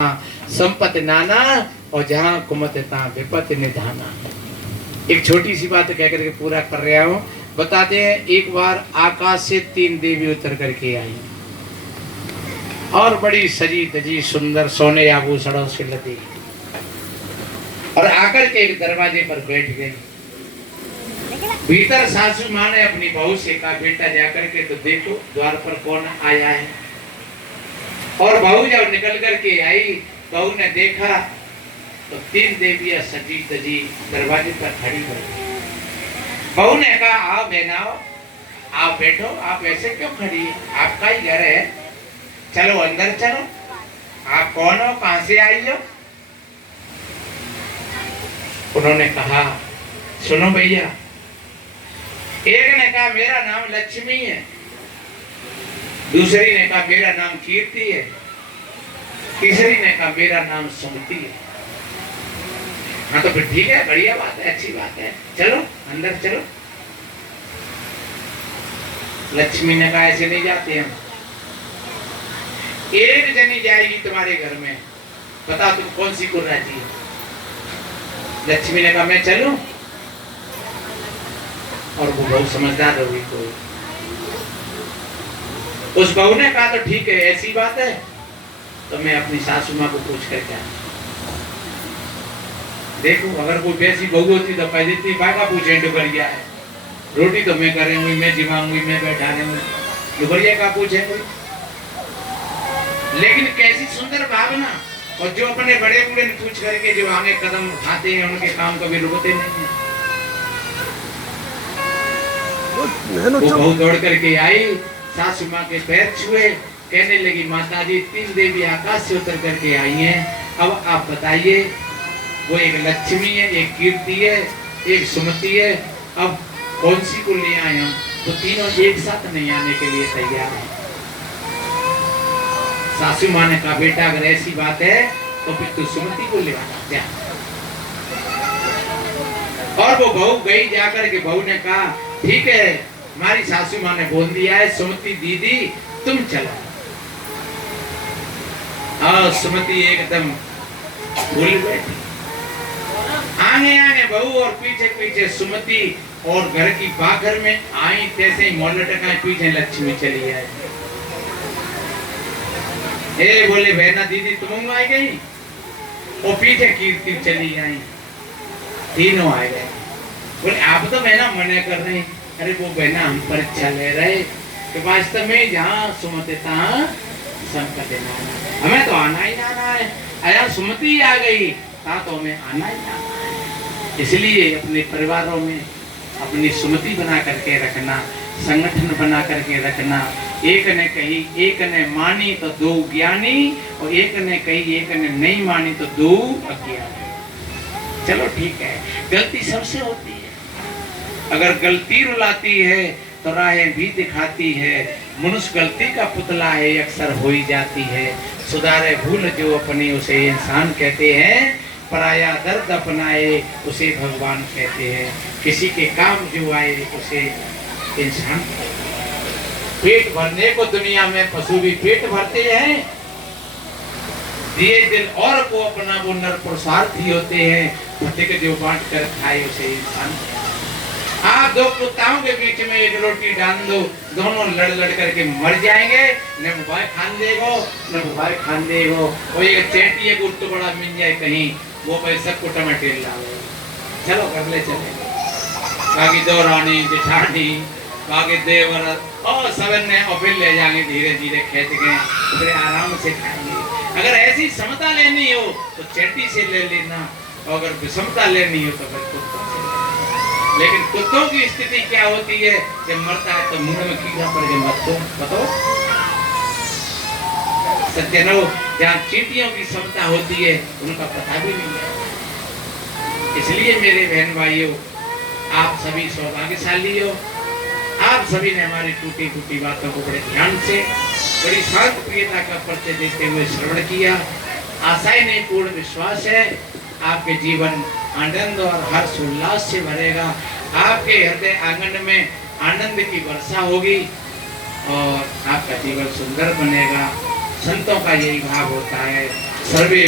संपत्ति नाना और जहाँ कुमत तहाँ विपत्ति निधाना। एक छोटी सी बात कह करके पूरा कर रहा हूँ। बताते हैं एक बार आकाश से 3 देवी उतर करके आई और बड़ी सजी धजी सुंदर सोने आभूषणों से लदी और आकर के एक दरवाजे पर बैठ गई। भीतर सासू माँ ने अपनी बहू से कहा, बेटा जाकर के तो देखो द्वार पर कौन आया है। और बहू जब निकल करके आई, बहू ने देखा तो 3 देवियां सजी धजी दरवाजे पर खड़ी हुई। बहू ने कहा, आओ बहनाओ, आप बैठो, आप ऐसे क्यों खड़ी है, आपका ही घर है, चलो अंदर चलो। आप कौन हो, कहां से आई हो? उन्होंने कहा, सुनो भैया। एक ने कहा मेरा नाम लक्ष्मी है, दूसरी ने कहा मेरा नाम कीर्ति है, तीसरी ने कहा मेरा नाम सुमति है। हाँ तो फिर ठीक है, बढ़िया बात है, अच्छी बात है, चलो अंदर चलो। लक्ष्मी ने कहा ऐसे नहीं जाते हम, एक जनी जाएगी तुम्हारे घर में, बता तुम कौन सी को राजी है? लक्ष्मी ने कहा मैं चलूं? और वो बहुत समझदार होगी कोई। उस बहू ने कहा तो ठीक है, ऐसी बात है तो मैं अपनी सासू माँ को पूछ कर क्या देखो, अगर कोई वैसी बहू होती तो कह देती बागा पूछे डुबरिया है, रोटी तो मैं करेंगी, मैं जिमाऊंगी, मैं बैठा रहूंगी, डुबरिया का पूछे कोई। लेकिन कैसी सुंदर भावना, और जो अपने बड़े बूढ़े ने पूछ करके जो आगे कदम उठाते हैं उनके काम कभी रुकते नहीं है। वो बहू दौड़ करके आई, सासू माँ के पैर छुए, कहने लगी माता जी 3 देवी आकाश से उतर करके आई हैं, अब आप बताइए, वो एक लक्ष्मी है, एक कीर्ति है, एक सुमति है, अब कौन सी को ले आए हम? तो तीनों एक साथ नहीं आने के लिए तैयार है। सासू माँ ने कहा बेटा अगर ऐसी बात है तो फिर तू सुमति को ले आना जा। और वो बहू गई, जाकर के बहू ने कहा ठीक है, हमारी सासू माँ ने बोल दिया है, सुमति दीदी तुम चलो। और सुमति एकदम भूल बैठी, आगे आगे बहू और पीछे पीछे सुमति, और घर की बागर में आई तैसे ही मोलटका पीछे लक्ष्मी चली आई। ए बोले बहना दीदी तुम आ गई, और पीछे कीर्ति चली आई, तीनों आ गए। बोले आप तो बहना मना कर रहे, अरे वो बहना हम परीक्षा ले रहे कि वास्तव में जहाँ सुमति तहाँ संपत्ति नाना, हमें तो आना ही आना है, आया सुमति आ गई ता तो हमें आना ही आना है। इसलिए अपने परिवारों में अपनी सुमति बना करके रखना, संगठन बना करके रखना। एक ने कही एक ने मानी तो 2 ज्ञानी, और एक ने कही एक ने नहीं मानी तो 2 अज्ञानी। चलो ठीक है, गलती सबसे होती है, अगर गलती रुलाती है तो राहें भी दिखाती है। मनुष्य गलती का पुतला है, अक्सर हो ही जाती है। सुधारे भूल जो अपनी उसे इंसान कहते हैं, पराया दर्द अपनाए उसे भगवान कहते हैं। किसी के काम जो आए उसे इंसान। पेट भरने को दुनिया में पशु भी पेट भरते हैं, दिए दिल और को अपना वो नर पुरुषार्थी होते हैं। फतेह जो बांट कर खाए उसे इंसान। आप 2 कुत्ताओं के बीच में एक रोटी डाल दो, दोनों लड़ लड़ करके मर जाएंगे, न भाई खान देगो न भाई खान देगो। वो एक चेटी एक उठ बड़ा मिल जाए कहीं, वो पैसा को टमाटर लाओ, चलो कर ले चले। बाकी 2 रानी जेठानी, बाकी देवर और सबन ने और फिर ले जाएंगे धीरे धीरे खेत के, फिर आराम से खाएंगे। अगर ऐसी समता लेनी हो तो चेटी से ले लेना, और अगर विषमता लेनी हो तो फिर कुत्तों से। लेकिन कुत्तों की स्थिति क्या होती है, जब मरता है तो मुंह में कीड़ा पड़ गया, मत दो बताओ सज्जनों, जहाँ चींटियों की क्षमता होती है उनका पता भी नहीं है। इसलिए मेरे बहन भाइयों, आप सभी सौभाग्यशाली हो, आप सभी ने हमारी टूटी फूटी बातों को बड़े ध्यान से, बड़ी शांत प्रियता का परिचय देते हुए श्रवण किया। आशाएं नहीं, पूर्ण विश्वास है आपके जीवन आनंद और हर्ष उल्लास से भरेगा। आपके हृदय आंगन में आनंद की वर्षा होगी और आपका जीवन सुंदर बनेगा। संतों का यही भाव होता है। सर्वे